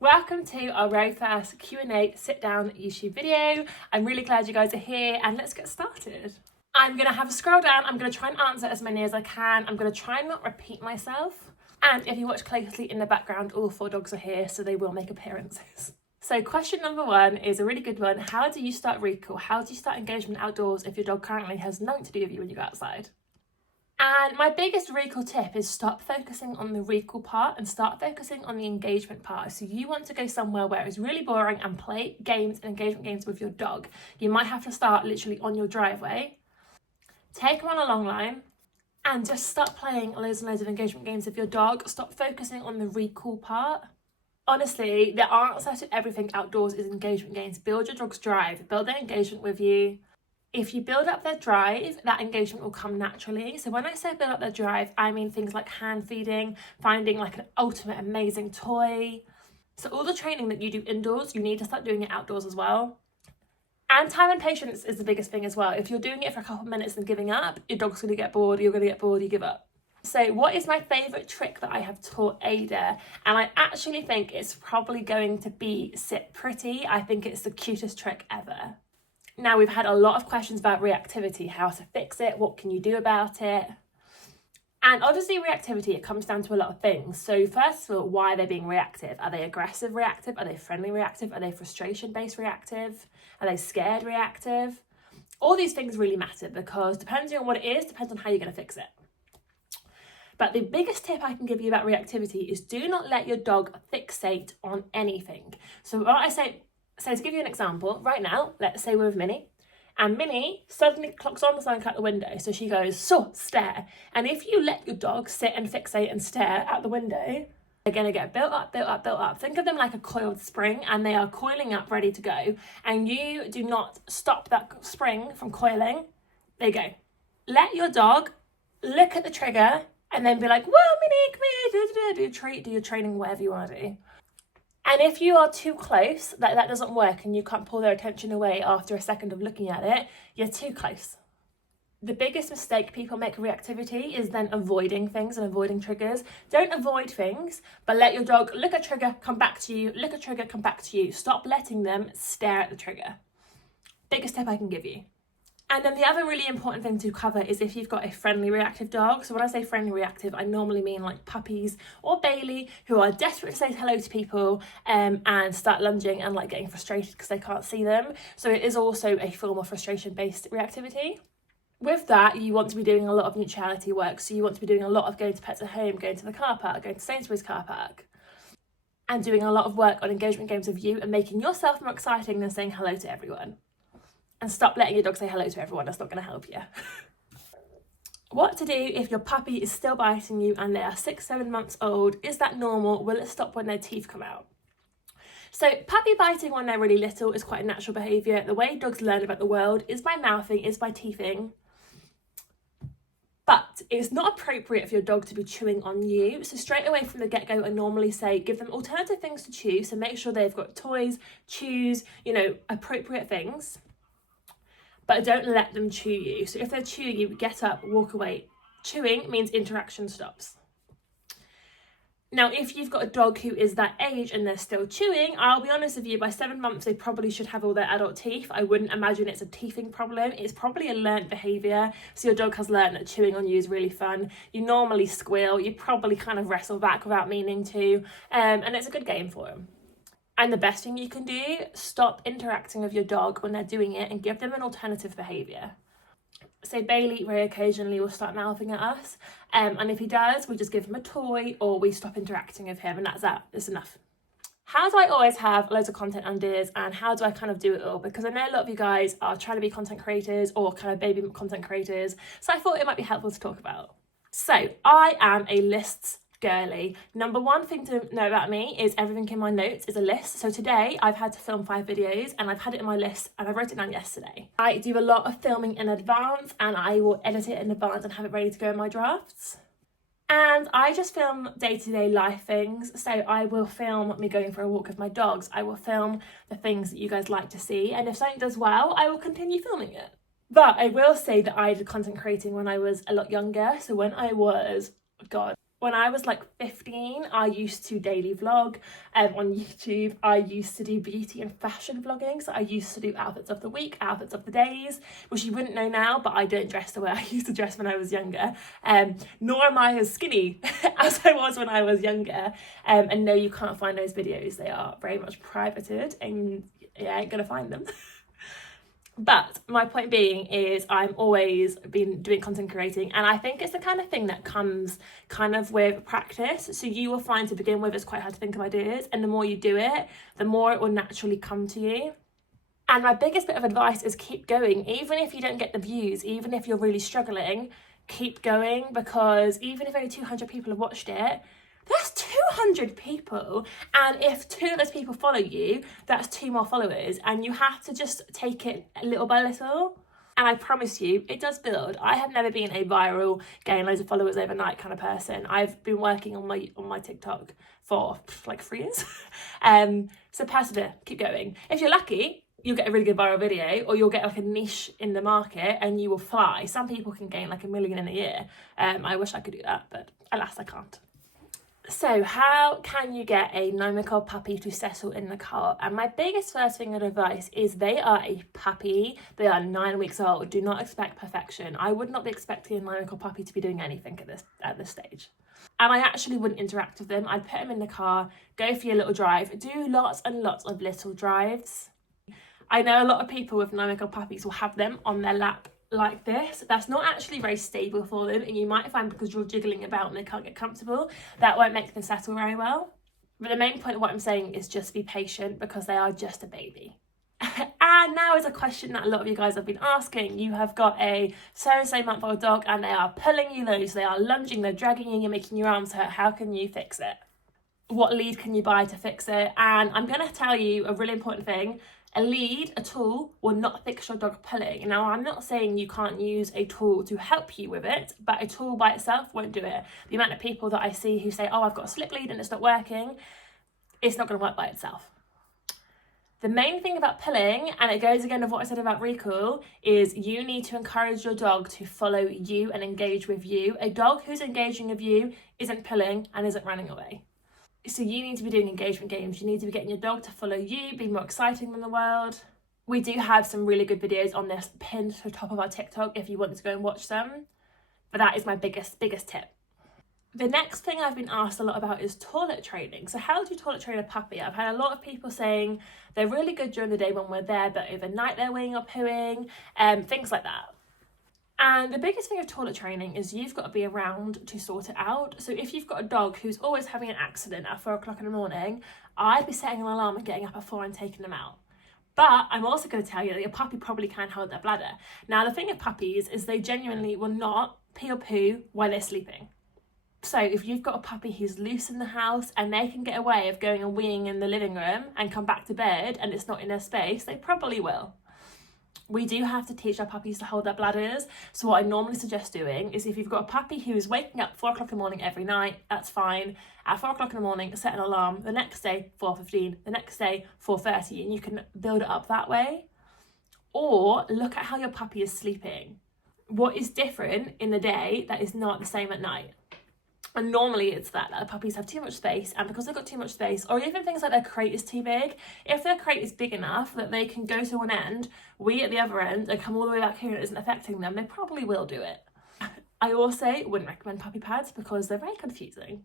Welcome to our very first Q&A sit down YouTube video. I'm really glad you guys are here and let's get started. I'm going to have a scroll down. I'm going to try and answer as many as I can. I'm going to try and not repeat myself. And if you watch closely in the background, all 4 dogs are here, so they will make appearances. So question number 1 is a really good one. How do you start recall? How do you start engagement outdoors if your dog currently has nothing to do with you when you go outside? And my biggest recall tip is stop focusing on the recall part and start focusing on the engagement part. So you want to go somewhere where it's really boring and play games and engagement games with your dog. You might have to start literally on your driveway. Take them on a long line and just start playing loads and loads of engagement games with your dog. Stop focusing on the recall part. Honestly, the answer to everything outdoors is engagement games. Build your dog's drive, build their engagement with you. If you build up their drive, that engagement will come naturally. So when I say build up their drive, I mean things like hand feeding, finding like an ultimate amazing toy. So all the training that you do indoors, you need to start doing it outdoors as well. And time and patience is the biggest thing as well. If you're doing it for a couple of minutes and giving up, your dog's going to get bored, you're going to get bored, you give up. So what is my favourite trick that I have taught Ada? And I actually think it's probably going to be sit pretty. I think it's the cutest trick ever. Now, we've had a lot of questions about reactivity, how to fix it, what can you do about it? And obviously reactivity, it comes down to a lot of things. So first of all, why are they being reactive? Are they aggressive reactive? Are they friendly reactive? Are they frustration-based reactive? Are they scared reactive? All these things really matter because depending on what it is, depends on how you're going to fix it. But the biggest tip I can give you about reactivity is do not let your dog fixate on anything. So what I say, so to give you an example, right now, let's say we're with Minnie, and Minnie suddenly clocks on something out the window. So she goes, so stare. And if you let your dog sit and fixate and stare out the window, they're going to get built up, built up, built up. Think of them like a coiled spring, and they are coiling up, ready to go. And you do not stop that spring from coiling. They go. Let your dog look at the trigger and then be like, whoa, Minnie, come here, do your training, whatever you want to do. And if you are too close, that doesn't work and you can't pull their attention away after a second of looking at it, you're too close. The biggest mistake people make with reactivity is then avoiding things and avoiding triggers. Don't avoid things, but let your dog look at trigger, come back to you, look at trigger, come back to you. Stop letting them stare at the trigger. Biggest tip I can give you. And then the other really important thing to cover is if you've got a friendly reactive dog. So when I say friendly reactive, I normally mean like puppies or Bailey who are desperate to say hello to people and start lunging and like getting frustrated because they can't see them. So it is also a form of frustration-based reactivity. With that, you want to be doing a lot of neutrality work. So you want to be doing a lot of going to Pets at Home, going to the car park, going to Sainsbury's car park, and doing a lot of work on engagement games with you and making yourself more exciting than saying hello to everyone. And stop letting your dog say hello to everyone. That's not going to help you. What to do if your puppy is still biting you and they are 6-7 months old? Is that normal? Will it stop when their teeth come out? So puppy biting when they're really little is quite a natural behaviour. The way dogs learn about the world is by mouthing, is by teething. But it's not appropriate for your dog to be chewing on you. So straight away from the get-go, I normally say give them alternative things to chew. So make sure they've got toys, chews, appropriate things. But don't let them chew you. So if they're chewing you, get up, walk away. Chewing means interaction stops. Now, if you've got a dog who is that age and they're still chewing, I'll be honest with you, by 7 months, they probably should have all their adult teeth. I wouldn't imagine it's a teething problem. It's probably a learnt behaviour. So your dog has learned that chewing on you is really fun. You normally squeal. You probably kind of wrestle back without meaning to. And it's a good game for them. And the best thing you can do, stop interacting with your dog when they're doing it and give them an alternative behaviour. So Bailey very occasionally will start mouthing at us. And if he does, we just give him a toy or we stop interacting with him and that's that. It's enough. How do I always have loads of content ideas and how do I kind of do it all? Because I know a lot of you guys are trying to be content creators or kind of baby content creators. So I thought it might be helpful to talk about. So I am a lists girly. Number one thing to know about me is everything in my notes is a list. So today I've had to film 5 videos and I've had it in my list and I wrote it down yesterday. I do a lot of filming in advance and I will edit it in advance and have it ready to go in my drafts. And I just film day-to-day life things. So I will film me going for a walk with my dogs. I will film the things that you guys like to see. And if something does well, I will continue filming it. But I will say that I did content creating when I was a lot younger. So when I was, God, When I was like 15, I used to daily vlog on YouTube. I used to do beauty and fashion vlogging. So I used to do outfits of the week, outfits of the days, which you wouldn't know now, but I don't dress the way I used to dress when I was younger. Nor am I as skinny as I was when I was younger. And no, you can't find those videos. They are very much privated and you ain't gonna find them. But my point being is I'm always been doing content creating, and I think it's the kind of thing that comes kind of with practice. So you will find to begin with it's quite hard to think of ideas, and the more you do it, the more it will naturally come to you. And my biggest bit of advice is keep going. Even if you don't get the views, even if you're really struggling, keep going, because even if only 200 people have watched it, that's 200 people, and if 2 of those people follow you, that's 2 more followers, and you have to just take it little by little. And I promise you, it does build. I have never been a viral, gain loads of followers overnight kind of person. I've been working on my TikTok for like 3 years. So persevere, keep going. If you're lucky, you'll get a really good viral video, or you'll get like a niche in the market and you will fly. Some people can gain like 1 million in a year. I wish I could do that, but alas, I can't. So how can you get a 9-week-old puppy to settle in the car? And my biggest first thing of advice is they are a puppy. They are 9 weeks old. Do not expect perfection. I would not be expecting a 9-week-old puppy to be doing anything at this stage. And I actually wouldn't interact with them. I'd put them in the car, go for your little drive, do lots and lots of little drives. I know a lot of people with 9-week-old puppies will have them on their lap like this. That's not actually very stable for them, and you might find because you're jiggling about and they can't get comfortable, that won't make them settle very well. But the main point of what I'm saying is just be patient, because they are just a baby. And now is a question that a lot of you guys have been asking. You have got a so-and-so month-old dog and they are pulling you loose, they are lunging, they're dragging you, you're making your arms hurt. How can you fix it? What lead can you buy to fix it? And I'm going to tell you a really important thing. A lead, a tool, will not fix your dog pulling. Now, I'm not saying you can't use a tool to help you with it, but a tool by itself won't do it. The amount of people that I see who say, oh, I've got a slip lead and it's not working, it's not going to work by itself. The main thing about pulling, and it goes again with what I said about recall, is you need to encourage your dog to follow you and engage with you. A dog who's engaging with you isn't pulling and isn't running away. So you need to be doing engagement games. You need to be getting your dog to follow you, be more exciting than the world. We do have some really good videos on this pinned to the top of our TikTok if you want to go and watch them. But that is my biggest tip. The next thing I've been asked a lot about is toilet training. So how do you toilet train a puppy? I've had a lot of people saying they're really good during the day when we're there, but overnight they're weeing or pooing, things like that. And the biggest thing of toilet training is you've got to be around to sort it out. So if you've got a dog who's always having an accident at 4 o'clock in the morning, I'd be setting an alarm and getting up at 4 and taking them out. But I'm also going to tell you that your puppy probably can hold their bladder. Now, the thing with puppies is they genuinely will not pee or poo while they're sleeping. So if you've got a puppy who's loose in the house and they can get away of going and weeing in the living room and come back to bed and it's not in their space, they probably will. We do have to teach our puppies to hold their bladders. So what I normally suggest doing is if you've got a puppy who is waking up 4 o'clock in the morning every night, that's fine. At 4 o'clock in the morning, set an alarm. The next day, 4:15. The next day, 4:30. And you can build it up that way. Or look at how your puppy is sleeping. What is different in the day that is not the same at night? And normally it's that the puppies have too much space, and because they've got too much space, or even things like their crate is too big, if their crate is big enough that they can go to one end, wee at the other end, and come all the way back here and it isn't affecting them, they probably will do it. I also wouldn't recommend puppy pads because they're very confusing.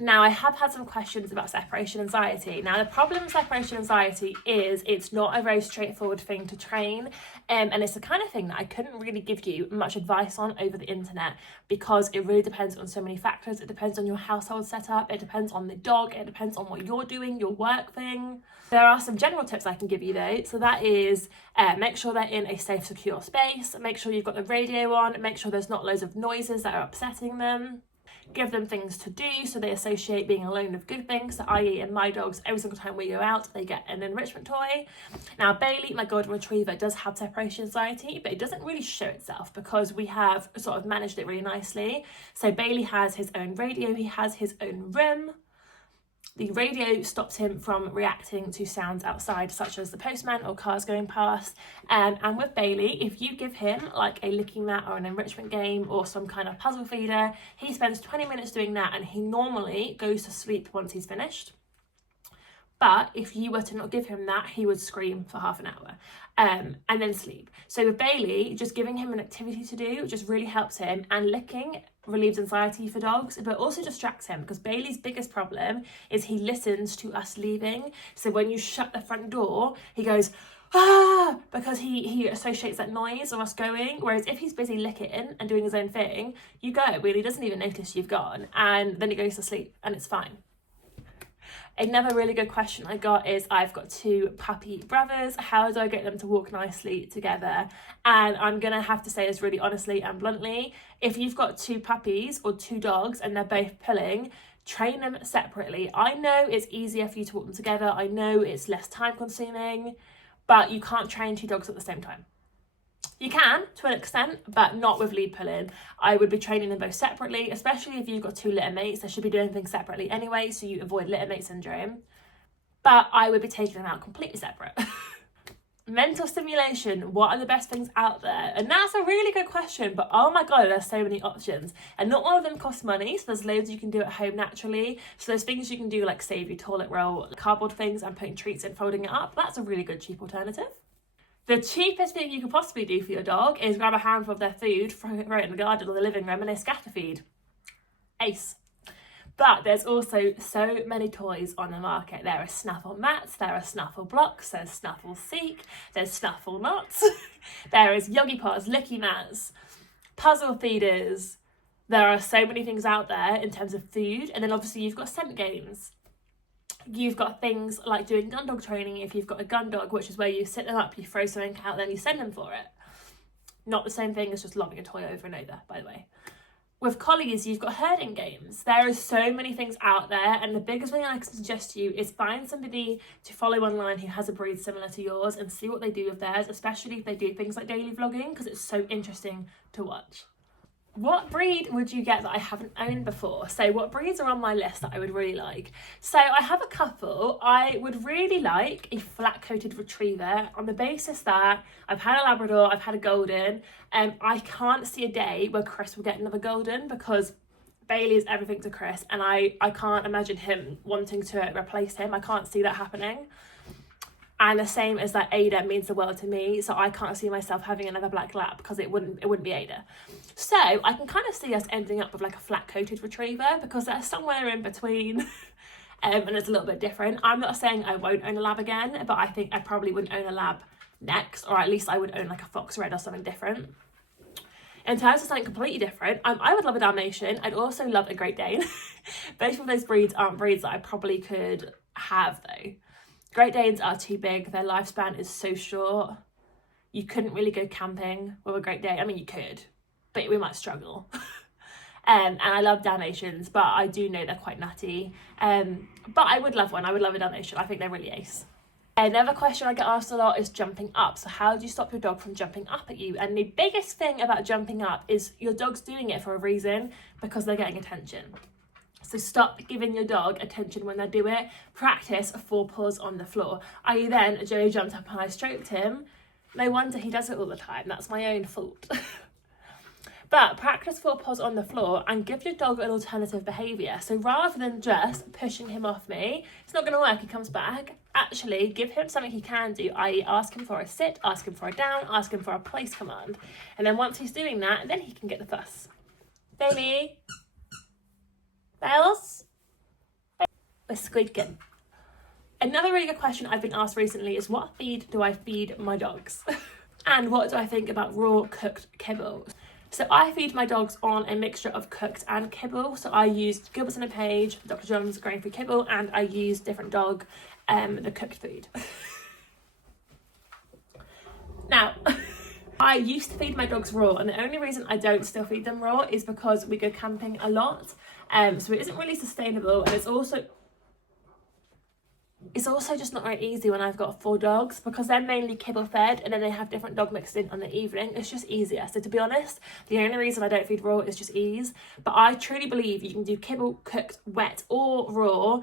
Now, I have had some questions about separation anxiety. Now, the problem with separation anxiety is it's not a very straightforward thing to train, and it's the kind of thing that I couldn't really give you much advice on over the internet because it really depends on so many factors. It depends on your household setup, it depends on the dog, it depends on what you're doing, your work thing. There are some general tips I can give you though, so that is make sure they're in a safe, secure space, make sure you've got the radio on, make sure there's not loads of noises that are upsetting them. Give them things to do so they associate being alone with good things. So i.e. in my dogs, every single time we go out, they get an enrichment toy. Now Bailey, my golden retriever, does have separation anxiety, but it doesn't really show itself because we have sort of managed it really nicely. So Bailey has his own radio, he has his own room. The radio stops him from reacting to sounds outside, such as the postman or cars going past. And with Bailey, if you give him like a licking mat or an enrichment game or some kind of puzzle feeder, he spends 20 minutes doing that and he normally goes to sleep once he's finished. But if you were to not give him that, he would scream for half an hour and then sleep. So with Bailey, just giving him an activity to do just really helps him, and licking relieves anxiety for dogs, but also distracts him, because Bailey's biggest problem is he listens to us leaving. So when you shut the front door, he goes, ah, because he associates that noise of us going. Whereas if he's busy licking and doing his own thing, you go, really doesn't even notice you've gone, and then he goes to sleep and it's fine. Another really good question I got is, I've got 2 puppy brothers. How do I get them to walk nicely together? And I'm going to have to say this really honestly and bluntly. If you've got 2 puppies or 2 dogs and they're both pulling, train them separately. I know it's easier for you to walk them together. I know it's less time consuming, but you can't train 2 dogs at the same time. You can, to an extent, but not with lead pulling. I would be training them both separately, especially if you've got 2 litter mates. They should be doing things separately anyway, so you avoid litter mate syndrome. But I would be taking them out completely separate. Mental stimulation, what are the best things out there? And that's a really good question, but oh my god, there's so many options. And not all of them cost money, so there's loads you can do at home naturally. So there's things you can do like save your toilet roll, cardboard things and putting treats in, folding it up. That's a really good cheap alternative. The cheapest thing you could possibly do for your dog is grab a handful of their food, throw it right in the garden or the living room, and they scatter feed. Ace. But there's also so many toys on the market. There are snuffle mats, there are snuffle blocks, there's snuffle seek, there's snuffle knots, there is yogi paws, licky mats, puzzle feeders. There are so many things out there in terms of food. And then obviously you've got scent games. You've got things like doing gun dog training if you've got a gun dog, which is where you sit them up, you throw something out, then you send them for it. Not the same thing as just lobbing a toy over and over, by the way. With collies, you've got herding games. There are so many things out there, and the biggest thing I can suggest to you is find somebody to follow online who has a breed similar to yours and see what they do with theirs, especially if they do things like daily vlogging, because it's so interesting to watch. What breed would you get that I haven't owned before? So what breeds are on my list that I would really like? So I have a couple. I would really like a flat-coated retriever, on the basis that I've had a Labrador, I've had a Golden, and I can't see a day where Chris will get another Golden, because Bailey is everything to Chris, and I can't imagine him wanting to replace him. I can't see that happening. And the same as that Ada means the world to me, so I can't see myself having another black lab, because it wouldn't be Ada. So I can kind of see us ending up with like a flat-coated retriever, because they're somewhere in between and it's a little bit different. I'm not saying I won't own a lab again, but I think I probably wouldn't own a lab next, or at least I would own like a fox red or something different. In terms of something completely different, I would love a Dalmatian. I'd also love a Great Dane. Both of those breeds aren't breeds that I probably could have though. Great Danes are too big. Their lifespan is so short. You couldn't really go camping with a Great Dane. I mean, you could, but we might struggle. And I love Dalmatians, but I do know they're quite nutty. But I would love one. I would love a Dalmatian. I think they're really ace. Another question I get asked a lot is jumping up. So how do you stop your dog from jumping up at you? And the biggest thing about jumping up is your dog's doing it for a reason, because they're getting attention. So stop giving your dog attention when they do it. Practice 4 paws on the floor. I.e. then, Joe jumped up and I stroked him. No wonder he does it all the time. That's my own fault. But practice 4 paws on the floor and give your dog an alternative behaviour. So rather than just pushing him off me, it's not going to work, he comes back. Actually, give him something he can do, i.e. ask him for a sit, ask him for a down, ask him for a place command. And then once he's doing that, then he can get the fuss. Bailey? Bells? We're squeaking. Another really good question I've been asked recently is, what feed do I feed my dogs? And what do I think about raw cooked kibble? So I feed my dogs on a mixture of cooked and kibble. So I use Gilbert's in a Page, Dr. John's grain-free kibble, and I use different dog, the cooked food. Now, I used to feed my dogs raw, and the only reason I don't still feed them raw is because we go camping a lot. So it isn't really sustainable, and it's also just not very easy when I've got 4 dogs, because they're mainly kibble fed and then they have different dog mixed in on the evening. It's just easier. So to be honest, the only reason I don't feed raw is just ease. But I truly believe you can do kibble cooked wet or raw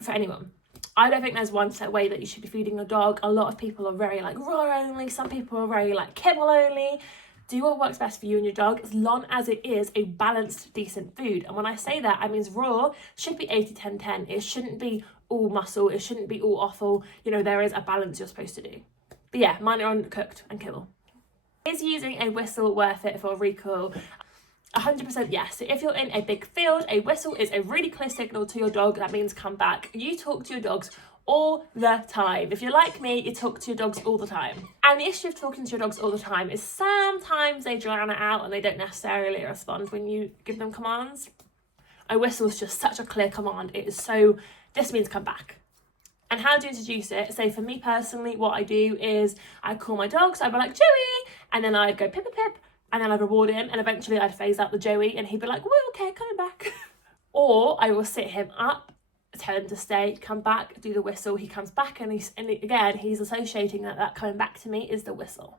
for anyone. I don't think there's one set way that you should be feeding your dog. A lot of people are very like raw only, some people are very like kibble only. Do what works best for you and your dog, as long as it is a balanced, decent food. And when I say that, I mean raw should be 80-10-10. It shouldn't be all muscle, it shouldn't be all offal. You know, there is a balance you're supposed to do. But yeah, mine are uncooked and kibble. Is using a whistle worth it for a recall? 100% yes. So if you're in a big field, a whistle is a really clear signal to your dog. That means come back. You talk to your dogs all the time. If you're like me, you talk to your dogs all the time. And the issue of talking to your dogs all the time is sometimes they drown it out and they don't necessarily respond when you give them commands. A whistle is just such a clear command. It is so, this means come back. And how do you introduce it? So for me personally, what I do is I call my dogs, I'd be like, Joey, and then I'd go pip, pip, pip, and then I'd reward him, and eventually I'd phase out the Joey, and he'd be like, well, okay, coming back. Or I will sit him up, tell him to stay, come back, do the whistle, he comes back, and he's associating that coming back to me is the whistle.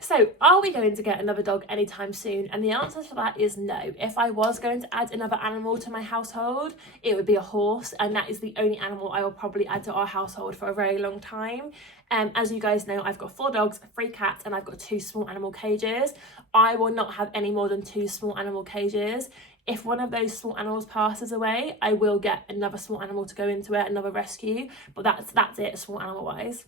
So are we going to get another dog anytime soon? And the answer to that is no. If I was going to add another animal to my household, it would be a horse, and that is the only animal I will probably add to our household for a very long time. As you guys know, I've got 4 dogs, 3 cats, and I've got 2 small animal cages. I will not have any more than 2 small animal cages. If one of those small animals passes away, I will get another small animal to go into it, another rescue, but that's it small animal wise.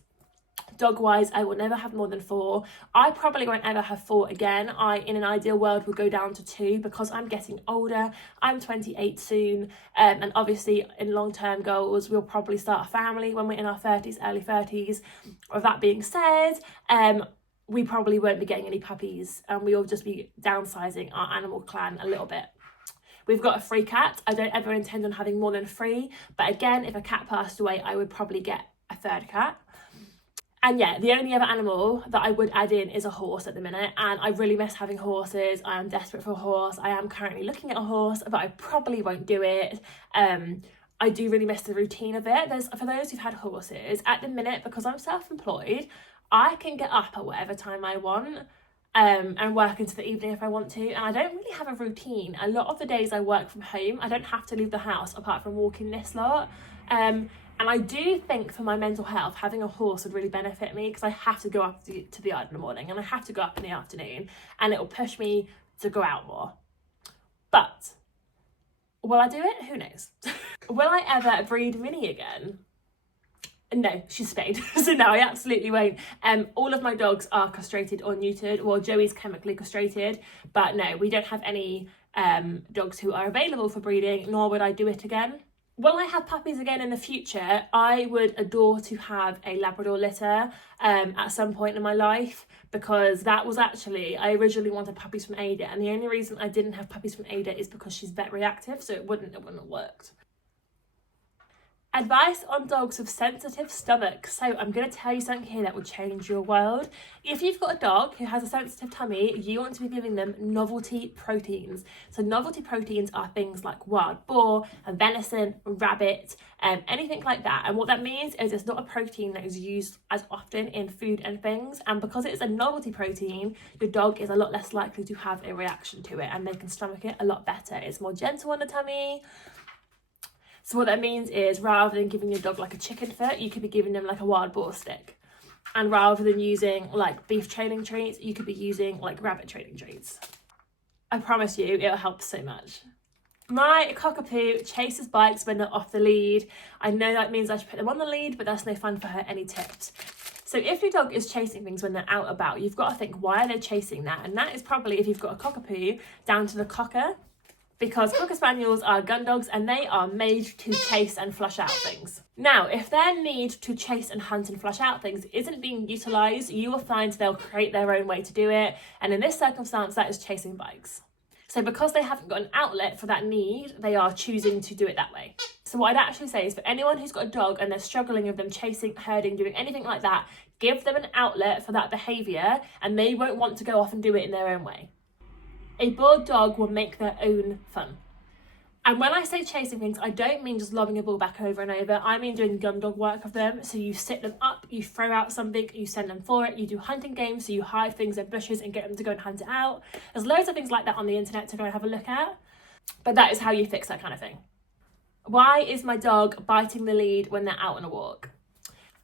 Dog wise, I will never have more than 4. I probably won't ever have 4 again. I, in an ideal world, would go down to 2 because I'm getting older. I'm 28 soon. And obviously in long-term goals, we'll probably start a family when we're in our 30s, early 30s. With that being said, we probably won't be getting any puppies, and we will just be downsizing our animal clan a little bit. We've got a 3 cat. I don't ever intend on having more than 3. But again, if a cat passed away, I would probably get a 3rd cat. And yeah, the only other animal that I would add in is a horse at the minute, and I really miss having horses. I am desperate for a horse. I am currently looking at a horse, but I probably won't do it. I do really miss the routine of it. For those who've had horses, at the minute, because I'm self-employed, I can get up at whatever time I want and work into the evening if I want to, and I don't really have a routine. A lot of the days I work from home, I don't have to leave the house apart from walking this lot. And I do think for my mental health, having a horse would really benefit me, because I have to go up to the yard in the morning and I have to go up in the afternoon, and it will push me to go out more. But will I do it? Who knows? Will I ever breed Minnie again? No, she's spayed. So no, I absolutely won't. All of my dogs are castrated or neutered. Well, Joey's chemically castrated, but no, we don't have any dogs who are available for breeding, nor would I do it again. Will I have puppies again in the future? I would adore to have a Labrador litter at some point in my life, because that was actually, I originally wanted puppies from Ada, and the only reason I didn't have puppies from Ada is because she's vet reactive, so it wouldn't have worked. Advice on dogs with sensitive stomachs. So I'm going to tell you something here that will change your world. If you've got a dog who has a sensitive tummy, you want to be giving them novelty proteins. So novelty proteins are things like wild boar, and venison, rabbit, anything like that. And what that means is it's not a protein that is used as often in food and things. And because it's a novelty protein, your dog is a lot less likely to have a reaction to it, and they can stomach it a lot better. It's more gentle on the tummy. So what that means is, rather than giving your dog like a chicken foot, you could be giving them like a wild boar stick. And rather than using like beef training treats, you could be using like rabbit training treats. I promise you, it'll help so much. My cockapoo chases bikes when they're off the lead. I know that means I should put them on the lead, but that's no fun for her. Any tips? So if your dog is chasing things when they're out about, you've got to think, why are they chasing that? And that is probably, if you've got a cockapoo, down to the cocker. Because Cocker Spaniels are gun dogs, and they are made to chase and flush out things. Now, if their need to chase and hunt and flush out things isn't being utilised, you will find they'll create their own way to do it. And in this circumstance, that is chasing bikes. So because they haven't got an outlet for that need, they are choosing to do it that way. So what I'd actually say is, for anyone who's got a dog and they're struggling with them chasing, herding, doing anything like that, give them an outlet for that behaviour, and they won't want to go off and do it in their own way. A bored dog will make their own fun. And when I say chasing things, I don't mean just lobbing a ball back over and over. I mean doing gun dog work with them. So you sit them up, you throw out something, you send them for it. You do hunting games, so you hide things in bushes and get them to go and hunt it out. There's loads of things like that on the internet to go and have a look at. But that is how you fix that kind of thing. Why is my dog biting the lead when they're out on a walk?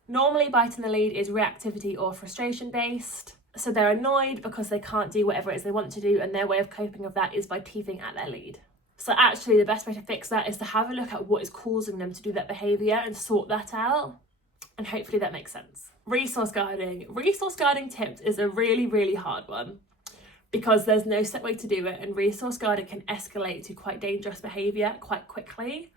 Normally biting the lead is reactivity or frustration based. So they're annoyed because they can't do whatever it is they want to do, and their way of coping with that is by teething at their lead. So actually the best way to fix that is to have a look at what is causing them to do that behaviour and sort that out. And hopefully that makes sense. Resource guarding. Resource guarding tips is a really, really hard one because there's no set way to do it, and resource guarding can escalate to quite dangerous behaviour quite quickly.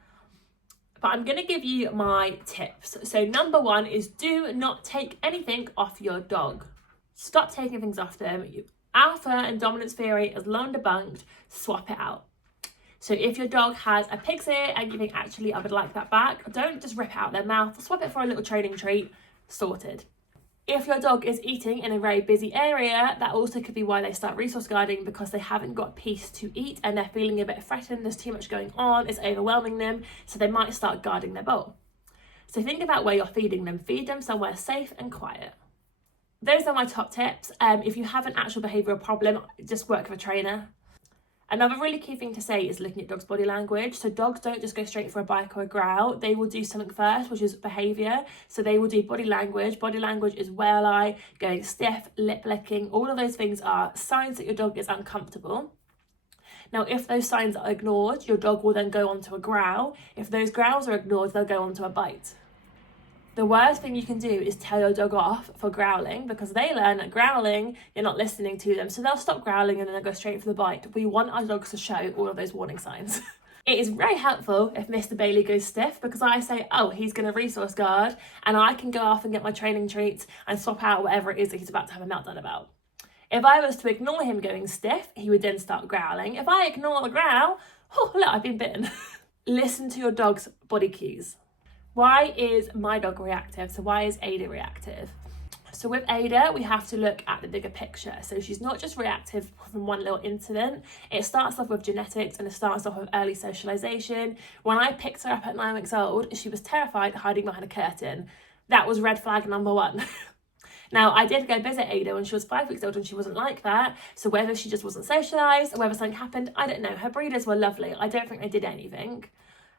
But I'm going to give you my tips. So number one is do not take anything off your dog. Stop taking things off them. Alpha and dominance theory is long debunked. Swap it out. So if your dog has a pig's ear and you think, actually, I would like that back, don't just rip it out their mouth. Swap it for a little training treat. Sorted. If your dog is eating in a very busy area, that also could be why they start resource guarding, because they haven't got peace to eat and they're feeling a bit threatened, there's too much going on, it's overwhelming them, so they might start guarding their bowl. So think about where you're feeding them. Feed them somewhere safe and quiet. Those are my top tips. If you have an actual behavioural problem, just work with a trainer. Another really key thing to say is looking at dogs' body language. So dogs don't just go straight for a bite or a growl. They will do something first, which is behaviour. So they will do body language. Body language is whale eye, going stiff, lip licking. All of those things are signs that your dog is uncomfortable. Now, if those signs are ignored, your dog will then go on to a growl. If those growls are ignored, they'll go on to a bite. The worst thing you can do is tell your dog off for growling, because they learn that growling, you're not listening to them. So they'll stop growling and then they'll go straight for the bite. We want our dogs to show all of those warning signs. It is very helpful if Mr. Bailey goes stiff, because I say, oh, he's going to resource guard, and I can go off and get my training treats and swap out whatever it is that he's about to have a meltdown about. If I was to ignore him going stiff, he would then start growling. If I ignore the growl, oh, look, I've been bitten. Listen to your dog's body cues. Why is my dog reactive? So why is Ada reactive? So with Ada, we have to look at the bigger picture. So she's not just reactive from one little incident. It starts off with genetics and it starts off with early socialization. When I picked her up at 9 weeks old, she was terrified hiding behind a curtain. That was red flag number one. Now, I did go visit Ada when she was 5 weeks old and she wasn't like that. So whether she just wasn't socialised or whether something happened, I don't know. Her breeders were lovely. I don't think they did anything.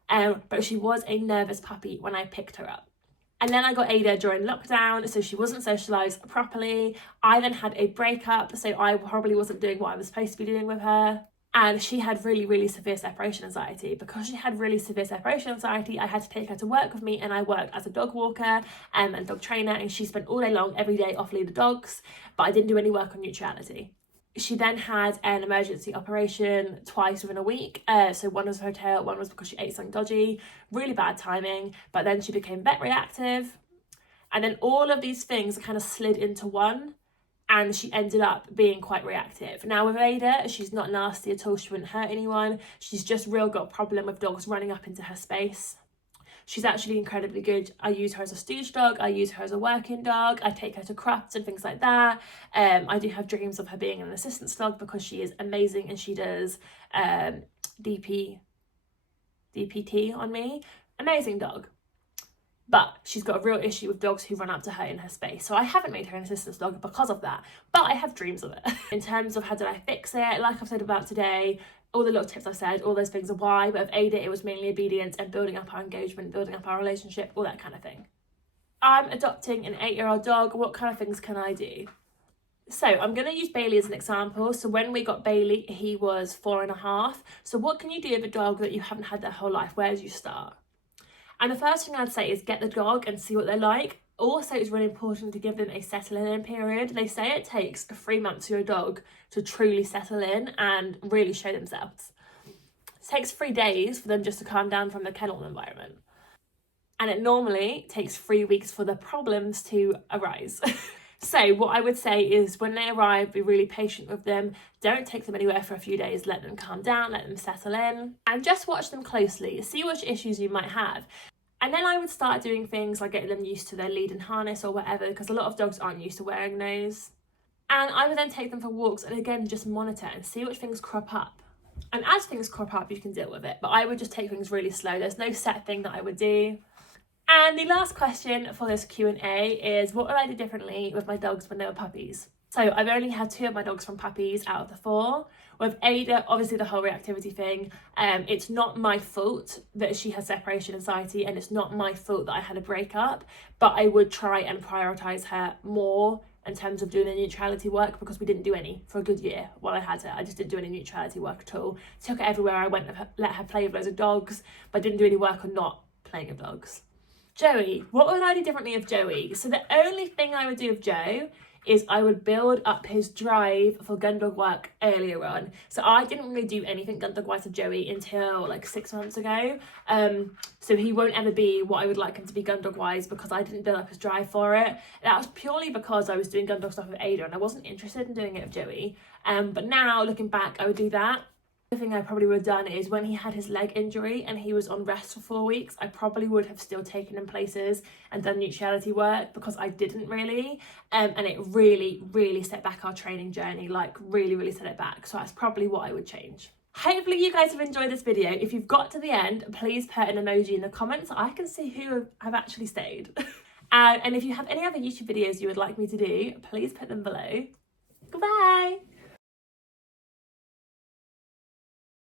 But she was a nervous puppy when I picked her up. And then I got Ada during lockdown, so she wasn't socialised properly. I then had a breakup, so I probably wasn't doing what I was supposed to be doing with her. And she had really, really severe separation anxiety. Because she had really severe separation anxiety, I had to take her to work with me, and I worked as a dog walker and dog trainer, and she spent all day long, every day, off lead the dogs, but I didn't do any work on neutrality. She then had an emergency operation twice within a week. So one was her tail, one was because she ate something dodgy. Really bad timing. But then she became vet reactive. And then all of these things kind of slid into one. And she ended up being quite reactive. Now with Ada, she's not nasty at all. She wouldn't hurt anyone. She's just real got a problem with dogs running up into her space. She's actually incredibly good. I use her as a stooge dog. I use her as a working dog. I take her to crafts and things like that. I do have dreams of her being an assistance dog because she is amazing and she does DPT on me. Amazing dog. But she's got a real issue with dogs who run up to her in her space. So I haven't made her an assistance dog because of that. But I have dreams of it. In terms of how did I fix it, like I've said about today, all the little tips I said, all those things are why. But with Ada, it was mainly obedience and building up our engagement, building up our relationship, all that kind of thing. I'm adopting an 8-year-old dog. What kind of things can I do? So I'm going to use Bailey as an example. So when we got Bailey, he was 4.5. So what can you do with a dog that you haven't had their whole life? Where do you start? And the first thing I'd say is get the dog and see what they're like. Also, it's really important to give them a settle-in period. They say it takes 3 months for your dog to truly settle in and really show themselves. It takes 3 days for them just to calm down from the kennel environment. And it normally takes 3 weeks for the problems to arise. So what I would say is when they arrive, be really patient with them. Don't take them anywhere for a few days. Let them calm down, let them settle in, and just watch them closely. See which issues you might have. And then I would start doing things like getting them used to their lead and harness or whatever, because a lot of dogs aren't used to wearing those. And I would then take them for walks and again, just monitor and see which things crop up. And as things crop up, you can deal with it. But I would just take things really slow. There's no set thing that I would do. And the last question for this Q&A is, what would I do differently with my dogs when they were puppies? So I've only had 2 of my dogs from puppies out of the 4. With Ada, obviously the whole reactivity thing, it's not my fault that she has separation anxiety, and it's not my fault that I had a breakup, but I would try and prioritise her more in terms of doing the neutrality work, because we didn't do any for a good year while I had her. I just didn't do any neutrality work at all. Took her everywhere I went, let her play with loads of dogs, but didn't do any work on not playing with dogs. Joey, what would I do differently with Joey? So the only thing I would do with Joe is I would build up his drive for gun dog work earlier on. So I didn't really do anything gun dog wise with Joey until like 6 months ago. So he won't ever be what I would like him to be gun dog wise, because I didn't build up his drive for it. That was purely because I was doing gun dog stuff with Ada and I wasn't interested in doing it with Joey. But now looking back, I would do that. The thing I probably would have done is when he had his leg injury and he was on rest for 4 weeks, I probably would have still taken him places and done neutrality work, because I didn't really, and it really set back our training journey, like really set it back. So that's probably what I would change. Hopefully you guys have enjoyed this video. If you've got to the end, please put an emoji in the comments so I can see who have actually stayed. And if you have any other YouTube videos you would like me to do, please put them below. Goodbye.